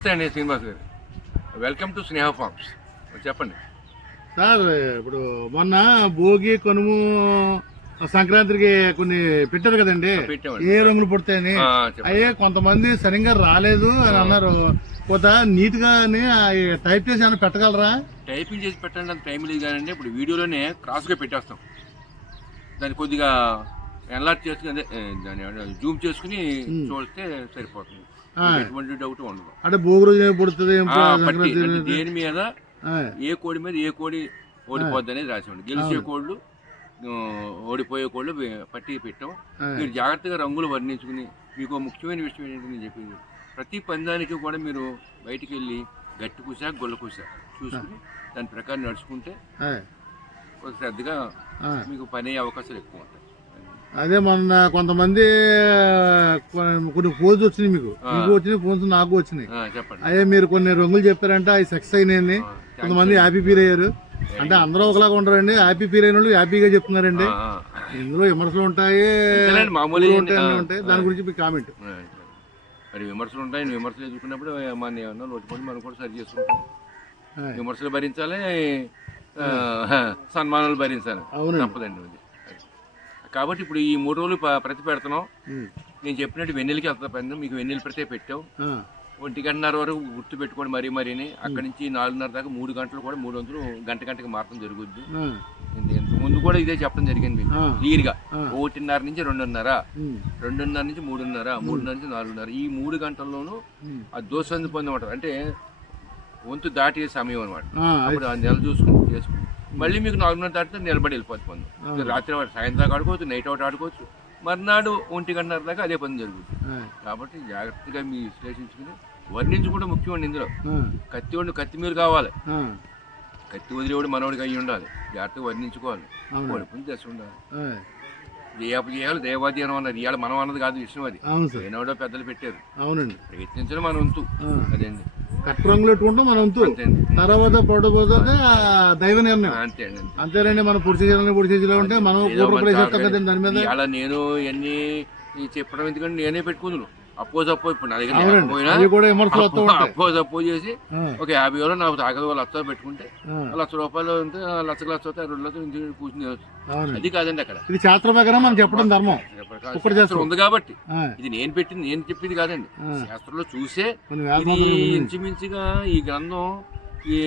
నమస్తే అండి శ్రీనివాస్ గారు. వెల్కమ్ టు స్నేహ ఫార్మ్స్ చెప్పండి. సార్ ఇప్పుడు మొన్న భోగి కనుము సంక్రాంతికి కొన్ని పెట్టారు కదండి. ఏ రంగులు పుడతాయని. అయ్యే కొంతమంది సరిగ్గా రాలేదు అని అన్నారు. కొంత నీట్ టైప్ చేసి ఏమైనా పెట్టగలరా? టైపింగ్ చేసి పెట్టండి అంత టైం లేదు కానీ ఇప్పుడు వీడియోలోనే క్రాస్గా పెట్టేస్తాం. దాన్ని కొద్దిగా ఎన్లార్జ్ చేసుకుని అదే దాన్ని జూమ్ చేసుకుని చూస్తే సరిపోతుంది. ఎటువంటి డౌట్ ఉండదు. అంటే భోగి రోజు ఏం పుడుతుంది ఏం పట్టి అంటే దేని మీద ఏ కోడి మీద ఏ కోడి ఓడిపోద్ది అనేది రాసి ఉంది. గెలిచే కోళ్ళు ఆ, ఓడిపోయే కోళ్ళు వే- పట్టి పెట్టాం. మీరు జాగ్రత్తగా రంగులు వర్ణించుకుని మీకు ఒక ముఖ్యమైన విషయం ఏంటంటే నేను చెప్పింది. ప్రతి పందానికి కూడా మీరు బయటికి వెళ్ళి గట్టి కూసా గొల్ల కూసా చూసుకుని దాని ప్రకారం నడుచుకుంటే ఆ, ఒక శ్రద్ధగా ఆ. మీకు పని అయ్యే అవకాశాలు ఎక్కువ ఉంటాయి. అదే మొన్న కొంతమంది కొన్ని ఫోన్స్ వచ్చినాయి మీకు. మీకు వచ్చినాయి ఫోన్స్ నాకు వచ్చినాయి. అయ్యే మీరు కొన్ని రంగులు చెప్పారంటే అవి సక్సెస్ థాంక్స్ కొంతమంది హ్యాపీ ఫీల్ అయ్యారు. అంటే అందరూ ఒకలాగా ఉండరండి హ్యాపీ ఫీల్ అయిన వాళ్ళు హ్యాపీగా చెప్తున్నారండి. ఇందులో విమర్శలు ఉంటాయి మామూలే. ఉంటాయి. దాని గురించి మీ కామెంట్ మరి విమర్శలు ఉంటాయి విమర్శలు ఎదుర్కొన్నప్పుడు మన ఏమన్నా లోటుపడి మనం కూడా సరి చేసుకుంటాం. విమర్శలు భరించాలి సన్మానాలు భరించాలి. అవునండి. తప్పదండి అది కాబట్టి ఇప్పుడు ఈ మూడు రోజులు ప- ప్రతి పెడుతున్నాం. నేను చెప్పినట్టు వెన్నెలకి వెళ్తా పని మీకు వెన్నెల ప్రతి పెట్టాం. ఒంటి గంటన్నర వరకు గుర్తు పెట్టుకోండి మరీ మరీని. అక్కడి నుంచి నాలుగున్నర దాకా మూడు గంటలు కూడా మూడు వందలు గంట గంటకి మారడం జరుగుద్ది. ఇంత- ఇంత ముందు కూడా ఇదే చెప్పడం జరిగింది మీకు. క్లియర్గా. ఆ. ఒకటిన్నర నుంచి రెండున్నర. రెండున్నర నుంచి మూడున్నర మూడున్నర నుంచి నాలుగున్నర. ఈ మూడు గంటల్లోనూ ఆ దోషంది పొందమంటారు. అంటే వంతు దాటే సమయం అనమాట అప్పుడు ఆ నెల చూసుకుని చేసుకుని మళ్ళీ మీకు నాలుగున్నర దాటితే నిలబడి వెళ్ళిపోతుంది రాత్రి వాడు సాయంత్రం దాకా ఆడుకోవచ్చు నైట్ అవుట్ ఆడుకోవచ్చు. మర్నాడు ఒంటి గంటన్నర దాకా అదే పని జరుగుతుంది కాబట్టి జాగ్రత్తగా మీ విశ్లేషించుకుని వర్ణించి కూడా ముఖ్యం అండి ఇందులో. కత్తి వాడిని కత్తి మీరు కావాలి కత్తి వదిలేవాడు మనవాడికి అయ్యి ఉండాలి. జాగ్రత్తగా వర్ణించుకోవాలి. కొడుకుని తెచ్చి ఉండాలి. జయాపు చేయాలి దేవాధీనం అన్నది. ఇవాళ మనం అన్నది కాదు విషయం అది ఏనాడో పెద్దలు పెట్టారు. అవునండి. ప్రయత్నించడం మన వంతు. అదేండి. మన వంతు తర్వాత పడబోతే దైవ నిర్ణయం. అంతే అండి అంతే. అంతేనండి మన పొడి చేతిలో ఉంటే మనం కదండి దాని మీద. ఇవాళ నేను ఇవన్నీ చెప్పడం ఎందుకంటే నేనే పెట్టుకుందును. అపోజ్ అప్పో ఇప్పుడు నా దగ్గర లేకపోయినా అపోజ్ అప్పో చేసి ఒక యాభై వేలు నాకు తాగదు వాళ్ళు లక్ష పెట్టుకుంటే లక్ష రూపాయలు ఉంటే ఆ లక్ష ఆ రెండు లక్షలు ఇంటికి కూర్చుని అది కాదండి అక్కడ. ఇది శాస్త్ర ప్రకారం మనం చెప్పడం ధర్మం. ఒక్కటి శాస్త్రం ఉంది కాబట్టి ఇది నేను పెట్టింది నేను చెప్పింది కాదండి. శాస్త్రంలో చూసే. ఇంచుమించుగా ఈ గ్రంథం ఈ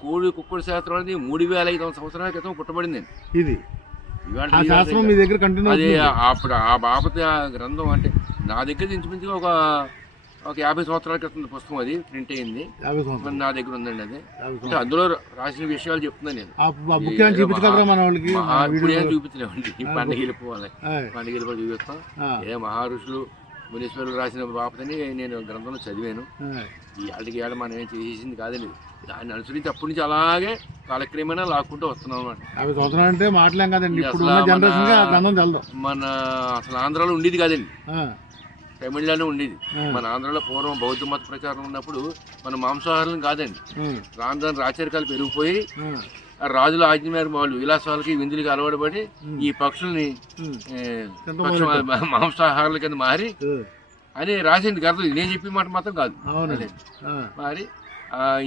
కోడి కుక్కడి శాస్త్రం అనేది మూడు వేల ఐదు వందల సంవత్సరాల క్రితం పుట్టబడింది. ఇది. శాస్త్రం మీ దగ్గర కంటిన్యూ అప్పుడు ఆ బాపతి ఆ గ్రంథం అంటే నా దగ్గర ఇంచుమించుగా ఒక ఒక యాభై సంవత్సరాల క్రితం పుస్తకం అది ప్రింట్ అయింది. యాభై సంవత్సరాలు. మరి నా దగ్గర ఉందండి అది. అంటే అందులో రాసిన విషయాలు చెప్తున్నాను నేను. ఇప్పుడు ఏం చూపించలేమండి. పండుగ ఆ, పండుగ వెళ్ళిపోయి చూపిస్తాం. ఏ మహర్షులు మునీశ్వరులు రాసిన బాపతని నేను గ్రంథంలో చదివాను. ఈ ఆళ్ళకి ఏళ్ళ మనం ఏం చేసింది కాదండి దాన్ని అనుసరించి అప్పటి నుంచి అలాగే కాలక్రమేణా లాక్కుంటూ వస్తున్నాం అంటే కదండి. తెలదు. మన అసలు ఆంధ్రాలో ఉండేది కాదండి. తమిళనాడులో ఉండేది. మన ఆంధ్రాలో పూర్వం బౌద్ధ మత ప్రచారం ఉన్నప్పుడు మన మాంసాహారం కాదండి. రాను రాచరికాలు పెరిగిపోయి రాజుల ఆజ్ఞ మేరకు వాళ్ళు విలాసాలకి విందులకి అలవాటు పడి ఈ పక్షుల్ని మాంసాహారాల కింద మారి అని రాసింది కాదు నేను చెప్పిన మాట మాత్రం కాదు. మరి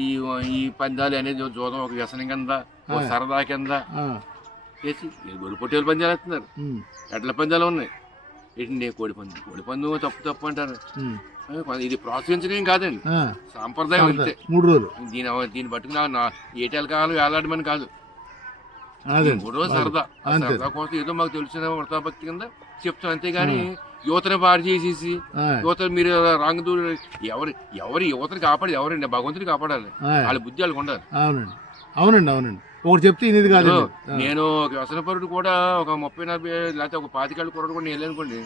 ఈ ఈ పందాలు అనేది జోదం ఒక వ్యసనం కింద ఒక. సరదా కింద చేసి ఈ గొర్రె పొట్టేలు పందాలు వేస్తున్నారు. ఎడ్ల పందాలు ఉన్నాయి. ఏంటి కోడి పంది? కోడి పందు తప్పు తప్పు అంటారు. ఇది ప్రోత్సహించడం కాదండి. సాంప్రదాయం అంతే. మూడు రోజులు. దీని దీన్ని పట్టుకుని నా ఏటేళ్ళ కాలం వేలాడమని కాదు. మూడో సరదా. ఆ అంతే. సరదా కోసం ఏదో మాకు తెలిసిన వృతాభక్తి కింద చెప్తాం. అంతేగాని యువతను పాడు చేసేసి ఆ, యువత మీరు రాంగ దూర ఎవరు ఎవరు యువతని కాపాడి ఎవరండి? భగవంతుని కాపాడాలి. వాళ్ళ బుద్ధి వాళ్ళకి ఉండాలి. అవునండి అవునండి. ఒకటి చెప్తే ఇది కాదు నేను ఒక వ్యసనపరుడు కూడా ఒక ముప్పై నలభై లేకపోతే ఒక పాతికేళ్ళ కుర్రాడు కూడా నేను అనుకోండి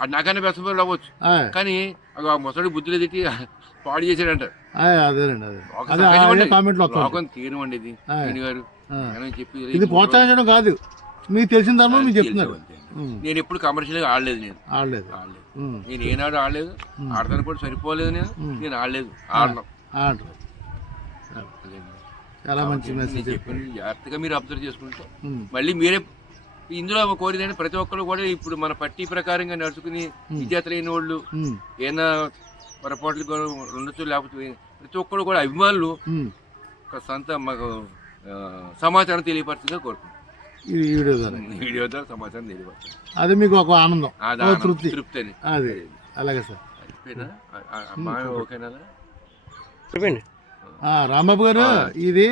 అది నాకన్నా వ్యసనపరుడు అవ్వచ్చు. కానీ ఒక ముసడి బుద్ధిలో తిట్టి పాడు చేశాడంట. అదేనండి అదే. కామెంట్లు తీరమండి ఇది. గారు చెప్పి ఇది ప్రోత్సహించడం కాదు. మీకు తెలిసిన ధర్మం మీకు చెప్తున్నారు. నేను ఎప్పుడు కమర్షియల్గా ఆడలేదు నేను. ఆడలేదు. ఆడలేదు. నేను ఏనాడు ఆడలేదు. ఆడతాను కూడా సరిపోలేదు నేను. నేను ఆడలేదు. ఆడను. ఆడలేదు. చాలా మంచి మెసేజ్ జాగ్రత్తగా మీరు అబ్జర్వ్ చేసుకుంటే మళ్ళీ మీరే ఇందులో కోరిదని ప్రతి ఒక్కరు కూడా ఇప్పుడు మన పట్టి ప్రకారంగా నడుచుకుని విద్యార్థులైన వాళ్ళు ఉమ్, ఏదైనా పొరపాట్లు ఉండొచ్చు లేకపోతే ప్రతి ఒక్కరు కూడా అభిమానులు. కాస్తంత మాకు సమాచారం తెలియపరచుగా కోరుకుంటున్నాం. ఈ వీడియో ద్వారా. వీడియో ద్వారా సమాచారం తెలియపరచాలి అది మీకు ఒక ఆనందం. తృప్తి. తృప్తి అని. అది. అలాగే సార్. ఓకేనా? చెప్పండి. రాంబాబు గారు. ఇది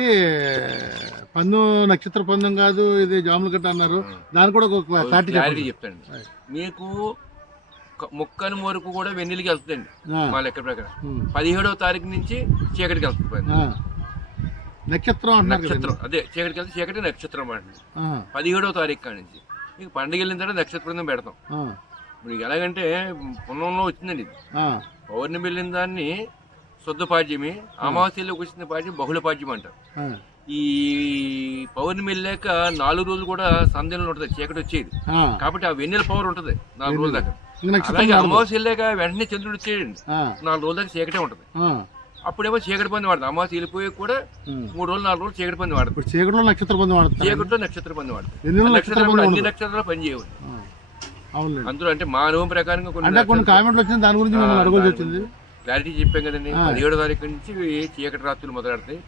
పందెం నక్షత్ర పందెం కాదు ఇది జాములగడ్డ అన్నారు. దాని కూడా ఒక క్లారిటీ చెప్తాండి మీకు ముక్కని వరకు కూడా వెన్నెలకి వెళ్తుందండి మా లెక్క ప్రకారం. పదిహేడవ తారీఖు నుంచి చీకటికి వెళ్తుంది. నక్షత్రం. నక్షత్రం అదే చీకటికి వెళ్తే చీకటి నక్షత్రం అండి పదిహేడవ తారీఖు కాడి నుంచి. మీకు పండుగ వెళ్ళిన తర్వాత నక్షత్రం పెడతాం. ఇప్పుడు ఎలాగంటే పున్నంలో వచ్చిందండి ఇది. పౌర్ణమి వెళ్ళిన దాన్ని శుద్ధ పాడ్యమి అమావాస్యలోకి వచ్చిన పాడ్యం బహుళ పాడ్యం అంటారు ఈ పౌర్ణమి వెళ్ళాక నాలుగు రోజులు కూడా సంధ్యలో ఉంటుంది చీకటి వచ్చేది. కాబట్టి ఆ వెన్నెల పవర్ ఉంటుంది నాలుగు రోజుల దాకా. అలాగే. అమావాస్య వెళ్ళాక వెంటనే చంద్రుడు వచ్చేయండి. నాలుగు రోజుల దాకా చీకటే ఉంటుంది. అప్పుడేమో చీకటి పంది వాడతాం అమావాస్య వెళ్ళిపోయి కూడా. మూడు రోజులు నాలుగు రోజులు చీకటి పంది ఇప్పుడు చీకటిలో నక్షత్ర పందెం ఆడుతున్నారు చీకటిలో నక్షత్ర పంది నక్షత్ర నక్షత్రాలు అన్ని. నక్షత్రాలు పని చేయవు. అందులో అంటే మా అనుభవం ప్రకారంగా కొన్ని కామెంట్లు వచ్చింది దాని గురించి వచ్చింది. క్లారిటీ చెప్పాం కదండి. పదిహేడో తారీఖు నుంచి చీకటి రాత్రులు మొదలెడతాయి.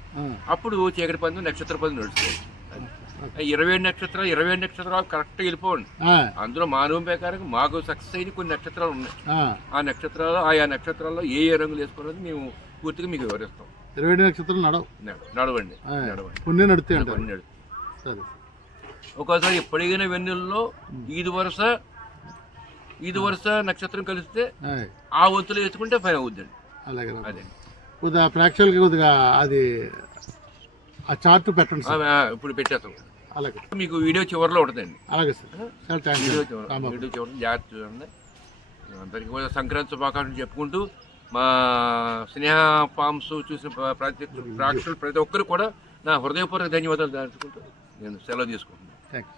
అప్పుడు చీకటి పంది నక్షత్ర పంది నడుస్తాయి. ఇరవై ఏడు నక్షత్రాలు ఇరవై ఏడు నక్షత్రాలు కరెక్ట్ వెళ్ళిపోండి అందులో మా అనుభవం ప్రకారం మాకు సక్సెస్ అయిన కొన్ని నక్షత్రాలు ఉన్నాయి. ఆ. నక్షత్రాలు ఆయా నక్షత్రాల్లో ఏ ఏ రంగులు వేసుకోవాలని మేము పూర్తిగా మీకు వివరిస్తాం. ఇరవై ఏడు నక్షత్రాలు నడవు. నడ- నడవండి. నడవండి. కొన్ని నడుతాయి అంటారు. కొన్ని నడు. సరే. ఒక్కోసారి పొడిగిన వెన్నెల్లో ఈదు వరుస ఈదు వరుస నక్షత్రం కలిస్తే ఆ, వంతులు వేసుకుంటే పని అవుద్దండి. అలాగే అదే. కొద్దిగా ప్రేక్షకులకి కొద్దిగా అది ఆ చార్ట్ పెట్టండి సార్. ఇప్పుడు పెట్టేస్తాం. అలాగే. మీకు వీడియో చివరిలో ఉంటుందండి. అలాగే సార్. వీడియో చివరి. వీడియో చివరి జాగ్రత్త చూడండి. అందరికీ కూడా సంక్రాంతి శుభాకాంక్షలు చెప్పుకుంటూ మా స్నేహ ఫామ్స్ చూసిన ప్ర- ప్రతి ప్రేక్షకులు ప్రతి ఒక్కరు కూడా నా హృదయపూర్వక ధన్యవాదాలు దాచుకుంటూ నేను సెలవు తీసుకుంటున్నాను. థ్యాంక్స్